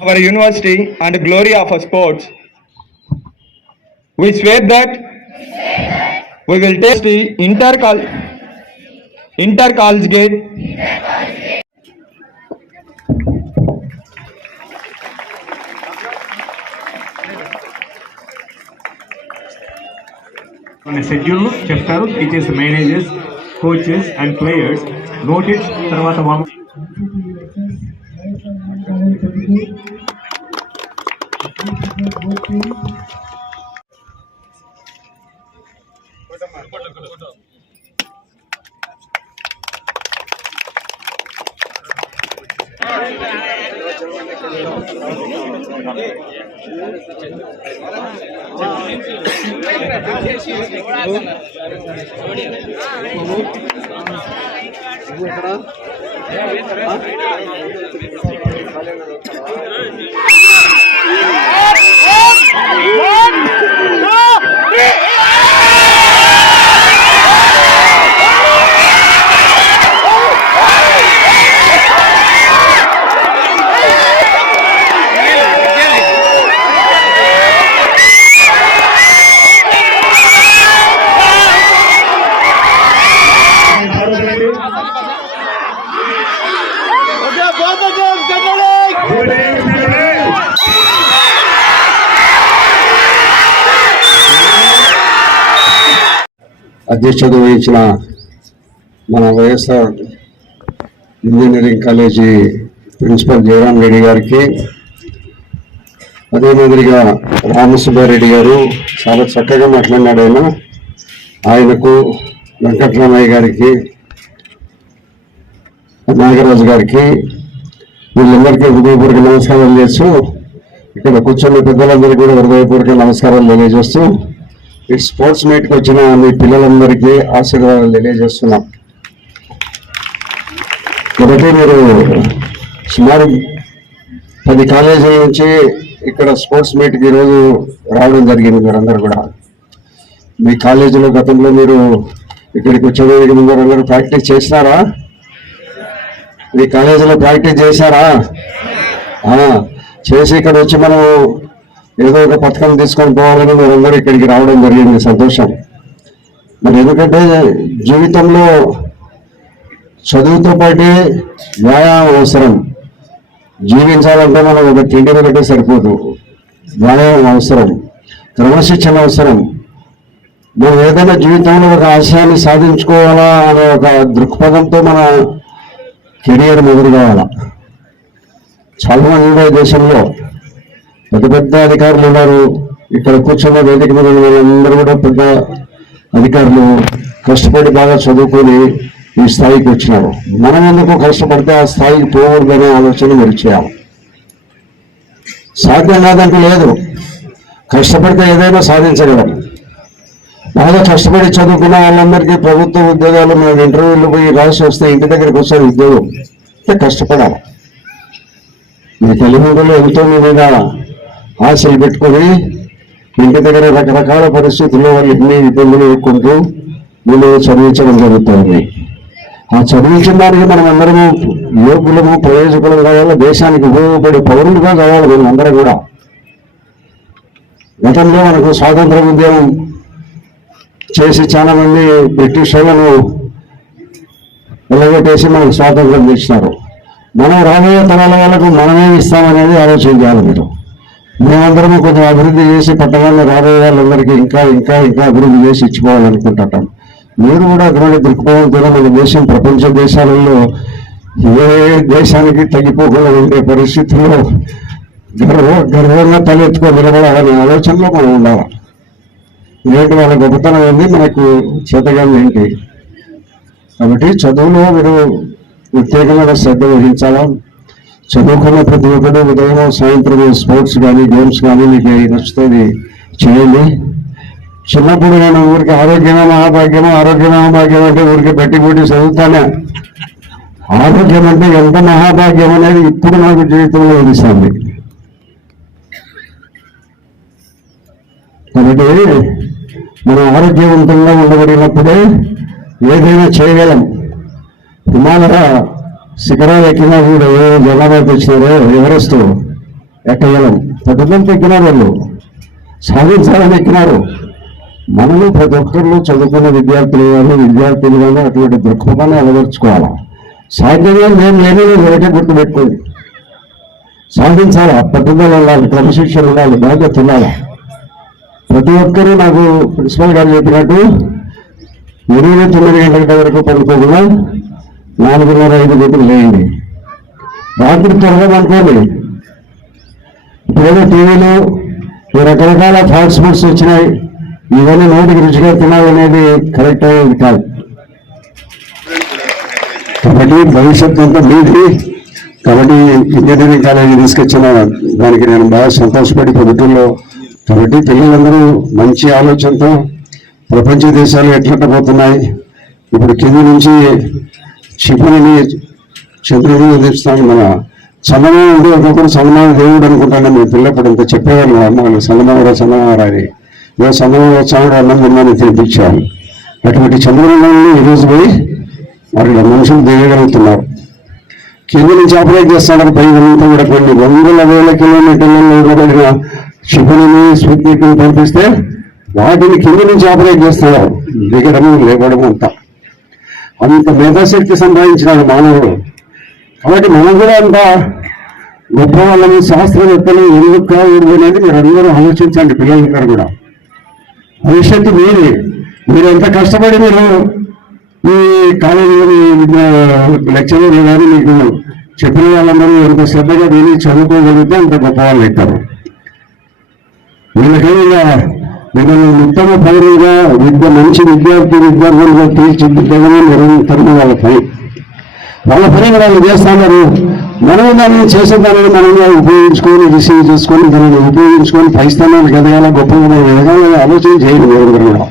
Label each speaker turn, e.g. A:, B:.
A: our university and glory of our sports. We swear that we will take the inter inter college gate
B: మన schedule చెప్తారు teachers managers coaches and players notice తర్వాత వామ్ Yeah, we're
C: అధ్యక్షత వహించిన మన YSR engineering college principal Jayaram Reddy గారికి అదే మాదిరిగా రామసుబ్బారెడ్డి గారు చాలా చక్కగా మాట్లాడినాడు ఆయన ఆయనకు వెంకటరామయ్య గారికి నాగరాజు గారికి వీళ్ళందరికీ హృదయపూర్వక నమస్కారాలు చేస్తూ ఇక్కడ కూర్చున్న పెద్దలందరికీ కూడా హృదయపూర్వక నమస్కారాలు తెలియజేస్తూ ఈ స్పోర్ట్స్ మీట్కి వచ్చిన మీ పిల్లలందరికీ ఆశీర్వాదాలు తెలియజేస్తున్నాం. ఒకటి మీరు సుమారు పది కాలేజీల నుంచి ఇక్కడ స్పోర్ట్స్ మీట్కి ఈరోజు రావడం జరిగింది మీరందరూ కూడా. మీ కాలేజీలో గతంలో మీరు ఇక్కడికి వచ్చేదానికి ముందర అందరూ ప్రాక్టీస్ చేసినారా? మీ కాలేజీలో ప్రాక్టీస్ చేశారా? చేసి ఇక్కడ వచ్చి మనం ఏదో ఒక పథకం తీసుకొని పోవాలని మీరందరూ ఇక్కడికి రావడం జరిగింది సంతోషం. మరి ఎందుకంటే జీవితంలో చదువుతో పాటే వ్యాయామం అవసరం. జీవించాలంటే మనం ఒక తిండి ఒకటే సరిపోదు. వ్యాయామం అవసరం. క్రమశిక్షణ అవసరం. మనం ఏదైనా జీవితంలో ఒక ఆశయాన్ని సాధించుకోవాలా అనే ఒక దృక్పథంతో మన కెరియర్ మొదలు కావాలా చాలా మంది దేశంలో పెద్ద పెద్ద అధికారులు ఉన్నారు. ఇక్కడ కూర్చున్న వేదిక మీద ఉన్న వాళ్ళందరూ కూడా పెద్ద అధికారులు కష్టపడి బాగా చదువుకొని ఈ స్థాయికి వచ్చినారు. మనం ఎందుకు కష్టపడితే ఆ స్థాయికి పోకూడదనే ఆలోచన మీరు చేయాలి. సాధ్యం కాదంటూ లేదు. కష్టపడితే ఏదైనా సాధించగలం. బాగా కష్టపడి చదువుకున్న వాళ్ళందరికీ ప్రభుత్వ ఉద్యోగాలు మేము ఇంటర్వ్యూలు పోయి రాసి వస్తే ఇంటి దగ్గరికి వస్తే ఉద్యోగం. అంటే కష్టపడాలి. మీ తల్లిదండ్రులు ఎంతో మీ మీద ఆశలు పెట్టుకొని ఇంటి దగ్గర రకరకాల పరిస్థితుల్లో వాళ్ళు ఇబ్బందులు ఎదుర్కొంటూ మీరు చదివించడం జరుగుతుంది ఆ చదివించిన దానికి మనం అందరము యోగులము ప్రయోజకులు కావాలి? దేశానికి ఉపయోగపడే పౌరులుగా కావాలి మనం అందరం కూడా. గతంలో మనకు స్వాతంత్ర ఉద్యమం చేసి చాలా మంది బ్రిటిష్ వాళ్ళను వెళ్ళగొట్టేసి మనకు స్వాతంత్రం తెచ్చినారు. మనం రాబోయే తరాల వాళ్ళకు మనమే ఇస్తామనేది ఆలోచించాలి మీరు. మేమందరము కొంచెం అభివృద్ధి చేసి పట్టణాల్లో రాబోయే వాళ్ళందరికీ ఇంకా ఇంకా ఇంకా అభివృద్ధి చేసి ఇచ్చిపోవాలనుకుంటాం మీరు కూడా అటువంటి దృక్పథంతో మన దేశం ప్రపంచ దేశాలలో ఏ దేశానికి తగ్గిపోకుండా ఉండే పరిస్థితుల్లో గర్వ గర్వంగా తలెత్తుకో నిలబడాలనే ఆలోచనలో మనం ఉండాలి? ఏంటి వాళ్ళ గొప్పతనం ఏంది? మనకు చేతగాని ఏంటి? కాబట్టి చదువులో మీరు ప్రత్యేకమైన శ్రద్ధ వహించాలా? చదువుకున్న ప్రతి ఒక్కరు ఉదయం సాయంత్రం స్పోర్ట్స్ కానీ గేమ్స్ కానీ మీకు నచ్చుతుంది చేయండి. చిన్నప్పుడు నేను ఊరికి ఆరోగ్యమే మహాభాగ్యమో ఆరోగ్యమే మహాభాగ్యం అంటే ఊరికి పెట్టి పూటి చదువుతానే. ఆరోగ్యం అంటే ఎంత మహాభాగ్యం అనేది ఇప్పుడు నాకు జీవితంలో తెలుస్తుంది. కాబట్టి మనం ఆరోగ్యవంతంగా ఉండబడినప్పుడే ఏదైనా చేయగలం. హిమాలయ శిఖరాలు ఎక్కినా కూడా ఏ జనాభా తెచ్చినారో ఎవరెస్ట్ ఎక్కగలం. పట్టుదలతో ఎక్కినారు వాళ్ళు సాధించాలని ఎక్కినారు. మనము ప్రతి ఒక్కరిలో చదువుకున్న విద్యార్థులు కానీ విద్యార్థులు కానీ అటువంటి దృక్పథాన్ని అలవర్చుకోవాలి? సాధ్యంగా నేను లేని ఒకటే గుర్తుపెట్టుకోండి. సాధించాలా? పట్టుదల ఉండాలి క్రమశిక్షణ ఉండాలి బాధ్యత ఉండాలి? ప్రతి ఒక్కరూ నాకు ప్రిన్సిపల్ గారు చెప్పినట్టు ఎనిమిది తొమ్మిది గంటల వరకు పడుకోకుండా నాలుగున్నర ఐదు గంటలు లేయండి. రాత్రి త్వరగా అనుకోండి ఇప్పుడేదో టీవీలో ఈ రకరకాల ఫాస్ట్ ఫుడ్స్ వచ్చినాయి. ఇవన్నీ నోటికి రుచిగా తినాలనేది కరెక్ట్ అయ్యేది కాదు. కాబట్టి భవిష్యత్తు అంతా మీది. కాబట్టి ఇంజనీరింగ్ కాలేజీ తీసుకొచ్చిన దానికి నేను బాగా సంతోషపడి పొద్దుటూరులో కాబట్టి పిల్లలందరూ మంచి ఆలోచనతో ప్రపంచ దేశాలు ఎట్లా పోతున్నాయి ఇప్పుడు కింది నుంచి క్షిపణిని చంద్రుడిని తెస్తాను మన చందమామ ఉంటే ఒక్కొక్కరు చందమామ దేవుడు అనుకుంటాను. మీ పిల్లప్పుడు ఇంత చెప్పేవాళ్ళు మా అమ్మ వాళ్ళు చందమామరా చందమామరా అని ఏదో చందమామ వచ్చాడు అన్నం తిన్నాను తినిపించాను అటువంటి చంద్రమండలాన్ని ఈరోజు పోయి మరి మనుషులు దిగగలుగుతున్నారు. కింద నుంచి ఆపరేట్ చేస్తున్నారు పై అంతా కూడా కొన్ని వందల వేల కిలోమీటర్లలో ఉండబడిన క్షిపణిని స్ఫూర్తిని పంపిస్తే వాటిని కింద నుంచి ఆపరేట్ చేస్తున్నారు దిగడము లేవడము అంతా. అంత మేధాశక్తి సంపాదించినాడు మానవుడు. కాబట్టి మనం కూడా అంత గొప్ప వాళ్ళని శాస్త్రవేత్తలు ఎందుకు కాకూడదు అనేది మీరు అందరూ ఆలోచించండి పిల్లలందరూ కూడా. భవిష్యత్తు మీది. మీరు ఎంత కష్టపడి మీరు మీ కాలేజీలో లెక్చరర్లు కానీ మీకు చెప్పిన వాళ్ళందరూ ఎంత శ్రద్ధగా విని చదువుకోగలిగితే అంత గొప్ప వాళ్ళు అవుతారు వీళ్ళకేమైనా మిమ్మల్ని ఉత్తమ పౌరులుగా విద్య మంచి విద్యార్థి విద్యార్థులుగా తీర్చిదిద్దడమే నిరంతరం వాళ్ళ పని. వాళ్ళ పనిని వాళ్ళు చేస్తున్నారు. మనం దాన్ని చేసే దానిని మనమే ఉపయోగించుకొని రిసీవ్ చేసుకొని దానిని ఉపయోగించుకొని పై స్థానానికి ఎదగాల గొప్పగా ఎదగాలని ఆలోచన చేయండి మీరు కూడా